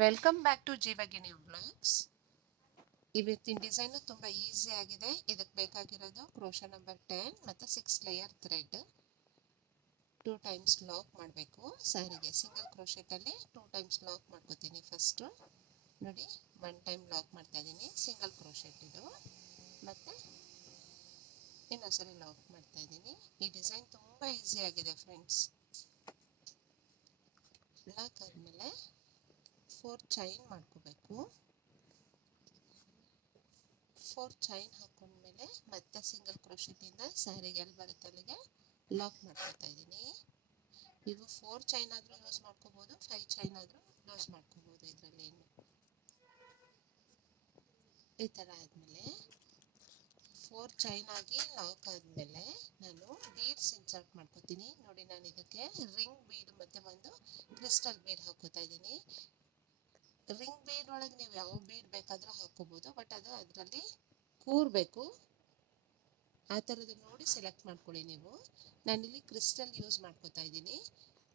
Welcome back to jeevaginivlogs. ಇವತ್ತಿನ design ತುಂಬ easy ಆಗಿದೆ. ಇದಕ್ಕೆ ಬೇಕಾಗಿರೋದು ಕ್ರೋಶಾ ನಂಬರ್ 10 ಮತ್ತು 6 ಲೇಯರ್ ಥ್ರೆಡ್. 2 ಟೈಮ್ಸ್ ಲಾಕ್ ಮಾಡಬೇಕು. ಸ್ಯಾರಿಗೆ ಸಿಂಗಲ್ ಕ್ರೋಶೆಟಲ್ಲಿ 2 ಟೈಮ್ಸ್ ಲಾಕ್ ಮಾಡ್ಕೋತೀನಿ. ಫಸ್ಟು ನೋಡಿ 1 ಟೈಮ್ ಲಾಕ್ ಮಾಡ್ತಾ ಇದ್ದೀನಿ ಸಿಂಗಲ್ ಕ್ರೋಶೆಟ್ ಇದು, ಮತ್ತು ಇನ್ನೊಂದ್ಸರಿ ಲಾಕ್ ಮಾಡ್ತಾ ಇದ್ದೀನಿ. ಈ ಡಿಸೈನ್ ತುಂಬ ಈಸಿ ಆಗಿದೆ ಫ್ರೆಂಡ್ಸ್. ಲಾಕ್ ಆದಮೇಲೆ 4 ಚೈನ್ ಮಾಡ್ಕೋಬೇಕು. 4 ಚೈನ್ ಹಾಕೊಂಡ್ಮೇಲೆ ಮತ್ತೆ ಸಿಂಗಲ್ ಕ್ರೋಶೆಟಿಂದ ಸ್ಯಾರಿಗೆ ಎಲ್ಲಿ ಬರುತ್ತೆ ಅಲ್ಲಿಗೆ ಲಾಕ್ ಮಾಡ್ಕೊತಾ ಇದ್ದೀನಿ. ನೀವು 4 ಚೈನ್ ಆದರೂ ಯೂಸ್ ಮಾಡ್ಕೋಬೋದು, 5 ಚೈನ್ ಆದರೂ ಯೂಸ್ ಮಾಡ್ಕೋಬೋದು. ಇದರಲ್ಲಿ ಈ ಥರ ಆದಮೇಲೆ 4 ಚೈನ್ ಆಗಿ ಲಾಕ್ ಆದಮೇಲೆ ನಾನು ಬೀಡ್ಸ್ ಇನ್ಸರ್ಟ್ ಮಾಡ್ಕೋತೀನಿ. ನೋಡಿ, ನಾನು ಇದಕ್ಕೆ ರಿಂಗ್ ಬೀಡ್ ಮತ್ತು ಒಂದು ಕ್ರಿಸ್ಟಲ್ ಬೀಡ್ ಹಾಕೋತಾ ಇದ್ದೀನಿ. ರಿಂಗ್ ಬೀಡ್ ಒಳಗೆ ನೀವು ಯಾವ ಬೀಡ್ ಬೇಕಾದರೂ ಹಾಕೋಬೋದು, ಬಟ್ ಅದು ಅದರಲ್ಲಿ ಕೂರಬೇಕು. ಆ ಥರದ್ದು ನೋಡಿ ಸೆಲೆಕ್ಟ್ ಮಾಡ್ಕೊಳ್ಳಿ ನೀವು. ನಾನಿಲ್ಲಿ ಕ್ರಿಸ್ಟಲ್ ಯೂಸ್ ಮಾಡ್ಕೋತಾ ಇದ್ದೀನಿ.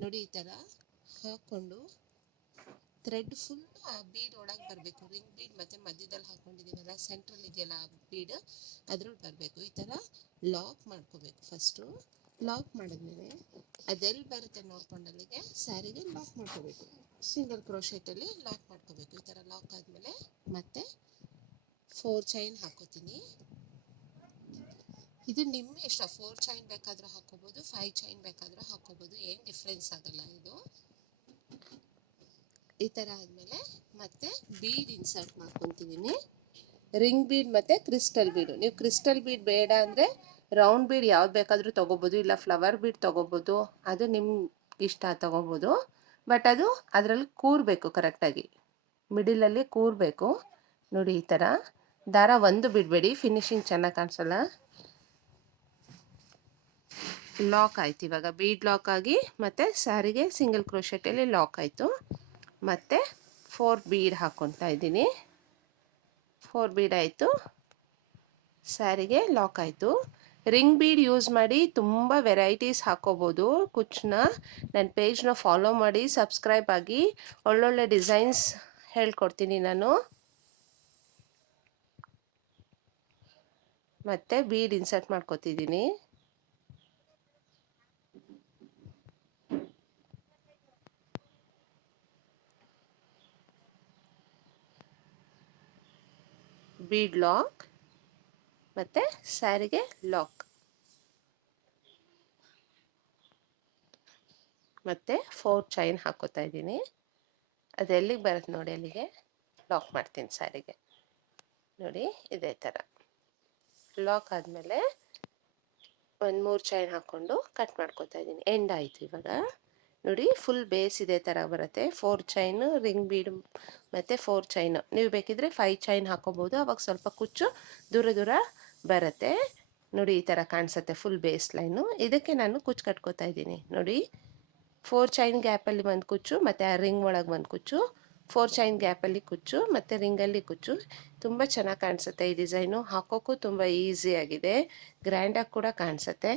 ನೋಡಿ, ಈ ಥರ ಹಾಕ್ಕೊಂಡು ಥ್ರೆಡ್ ಫುಲ್ ಆ ಬೀಡ್ ಒಳಗೆ ಬರಬೇಕು. ರಿಂಗ್ ಬೀಡ್ ಮತ್ತು ಮಧ್ಯದಲ್ಲಿ ಹಾಕ್ಕೊಂಡಿದ್ದೀನಲ್ಲ, ಸೆಂಟ್ರಲ್ ಇದೆಯಲ್ಲ ಆ ಬೀಡ್, ಅದ್ರಲ್ಲಿ ಬರಬೇಕು. ಈ ಥರ ಲಾಕ್ ಮಾಡ್ಕೋಬೇಕು. ಫಸ್ಟು ಲಾಕ್ ಮಾಡಿದ್ಮೇಲೆ ಅದೆಲ್ಲಿ ಬರುತ್ತೆ ನೋಡ್ಕೊಂಡು ಅಲ್ಲಿಗೆ ಸ್ಯಾರಿಗೆ ಲಾಕ್ ಮಾಡ್ಕೋಬೇಕು. ಸಿಂಗಲ್ ಕ್ರೋಶೆಟಲ್ಲಿ ಲಾಕ್ ಮಾಡ್ಕೋಬೇಕು. ಈ ಥರ ಲಾಕ್ ಆದಮೇಲೆ ಮತ್ತೆ 4 ಚೈನ್ ಹಾಕೋತೀನಿ. ಇದು ನಿಮ್ಮ ಇಷ್ಟ. 4 ಚೈನ್ ಬೇಕಾದರೂ ಹಾಕೋಬೋದು, 5 ಚೈನ್ ಬೇಕಾದರೂ ಹಾಕೋಬೋದು, ಏನು ಡಿಫ್ರೆನ್ಸ್ ಆಗಲ್ಲ ಇದು. ಈ ಥರ ಆದಮೇಲೆ ಮತ್ತೆ ಬೀಡ್ ಇನ್ಸರ್ಟ್ ಮಾಡ್ಕೊತಿದ್ದೀನಿ. ರಿಂಗ್ ಬೀಡ್ ಮತ್ತು ಕ್ರಿಸ್ಟಲ್ ಬೀಡು. ನೀವು ಕ್ರಿಸ್ಟಲ್ ಬೀಡ್ ಬೇಡ ಅಂದರೆ ರೌಂಡ್ ಬೀಡ್ ಯಾವ್ದು ಬೇಕಾದರೂ ತೊಗೋಬೋದು, ಇಲ್ಲ ಫ್ಲವರ್ ಬೀಡ್ ತೊಗೋಬೋದು. ಅದು ನಿಮ್ಗೆ ಇಷ್ಟ ತೊಗೋಬೋದು, ಬಟ್ ಅದು ಅದರಲ್ಲಿ ಕೂರಬೇಕು ಕರೆಕ್ಟಾಗಿ, ಮಿಡಿಲಲ್ಲಿ ಕೂರಬೇಕು. ನೋಡಿ, ಈ ಥರ ದಾರ ಒಂದು ಬಿಡಬೇಡಿ, ಫಿನಿಶಿಂಗ್ ಚೆನ್ನಾಗಿ ಕಾಣಿಸಲ್ಲ. ಲಾಕ್ ಆಯ್ತು. ಇವಾಗ ಬೀಡ್ ಲಾಕ್ ಆಗಿ ಮತ್ತು ಸ್ಯಾರಿಗೆ ಸಿಂಗಲ್ ಕ್ರೋಶೆಟಲ್ಲಿ ಲಾಕ್ ಆಯಿತು. ಮತ್ತು 4 ಬೀಡ್ ಹಾಕ್ಕೊತಾ ಇದ್ದೀನಿ. 4 ಬೀಡ್ ಆಯಿತು, ಸ್ಯಾರಿಗೆ ಲಾಕ್ ಆಯಿತು. ರಿಂಗ್ ಬೀಡ್ ಯೂಸ್ ಮಾಡಿ ತುಂಬ ವೆರೈಟೀಸ್ ಹಾಕೋಬೋದು ಕುಚ್ಚನ್ನ. ನನ್ನ ಪೇಜ್ನ ಫಾಲೋ ಮಾಡಿ, ಸಬ್ಸ್ಕ್ರೈಬ್ ಆಗಿ. ಒಳ್ಳೊಳ್ಳೆ ಡಿಸೈನ್ಸ್ ಹೇಳ್ಕೊಡ್ತೀನಿ ನಾನು. ಮತ್ತು ಬೀಡ್ ಇನ್ಸರ್ಟ್ ಮಾಡ್ಕೊತಿದ್ದೀನಿ. ಬೀಡ್ ಲಾಕ್ ಮತ್ತು ಸ್ಯಾರಿಗೆ ಲಾಕ್, ಮತ್ತು 4 ಚೈನ್ ಹಾಕೋತಾ ಇದ್ದೀನಿ. ಅದು ಎಲ್ಲಿಗೆ ಬರುತ್ತೆ ನೋಡಿ ಅಲ್ಲಿಗೆ ಲಾಕ್ ಮಾಡ್ತೀನಿ ಸ್ಯಾರಿಗೆ. ನೋಡಿ, ಇದೇ ಥರ ಲಾಕ್ ಆದಮೇಲೆ ಒಂದು 3 ಚೈನ್ ಹಾಕ್ಕೊಂಡು ಕಟ್ ಮಾಡ್ಕೊತಾ ಇದ್ದೀನಿ. ಎಂಡ್ ಆಯಿತು. ಇವಾಗ ನೋಡಿ, ಫುಲ್ ಬೇಸ್ ಇದೇ ಥರ ಬರುತ್ತೆ. 4 ಚೈನು, ರಿಂಗ್ ಬೀಡ್ ಮತ್ತು 4 ಚೈನು. ನೀವು ಬೇಕಿದ್ರೆ 5 ಚೈನ್ ಹಾಕೋಬೋದು, ಅವಾಗ ಸ್ವಲ್ಪ ಕುಚ್ಚು ದೂರ ದೂರ ಬರುತ್ತೆ. ನೋಡಿ, ಈ ಥರ ಕಾಣಿಸುತ್ತೆ ಫುಲ್ ಬೇಸ್ ಲೈನು. ಇದಕ್ಕೆ ನಾನು ಕುಚ್ಚು ಕಟ್ಕೋತಾ ಇದ್ದೀನಿ. ನೋಡಿ, 4 ಚೈನ್ ಗ್ಯಾಪಲ್ಲಿ ಒಂದು ಕುಚ್ಚು ಮತ್ತು ಆ ರಿಂಗ್ ಒಳಗೆ ಒಂದು ಕುಚ್ಚು, 4 ಚೈನ್ ಗ್ಯಾಪಲ್ಲಿ ಕುಚ್ಚು ಮತ್ತು ರಿಂಗಲ್ಲಿ ಕುಚ್ಚು. ತುಂಬ ಚೆನ್ನಾಗಿ ಕಾಣಿಸುತ್ತೆ ಈ ಡಿಸೈನು. ಹಾಕೋಕ್ಕೂ ತುಂಬ ಈಸಿಯಾಗಿದೆ, ಗ್ರ್ಯಾಂಡಾಗಿ ಕೂಡ ಕಾಣಿಸುತ್ತೆ.